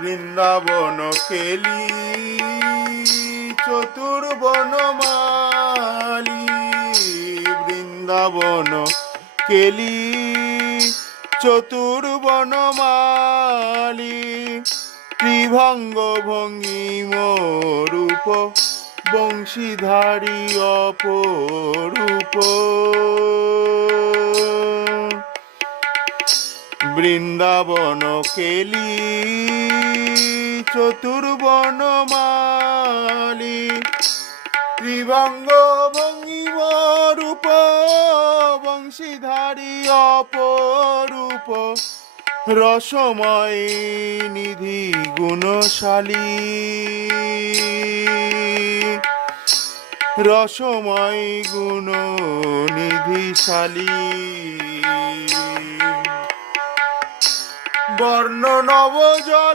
বৃন্দাবন কেলি চতুর্বনমালি বৃন্দাবন কেলি চতুর্বনমালি ত্রিভঙ্গ ভঙ্গিম রূপ বংশীধারী অপরূপ। বৃন্দাবন কেলি চতুর্বনমালি ত্রিভঙ্গ ভঙ্গিম রূপ বংশীধারী অপরূপ রসময় নিধি গুণশালী। রসময় গুণ নিধিশালী। বর্ণ নবজল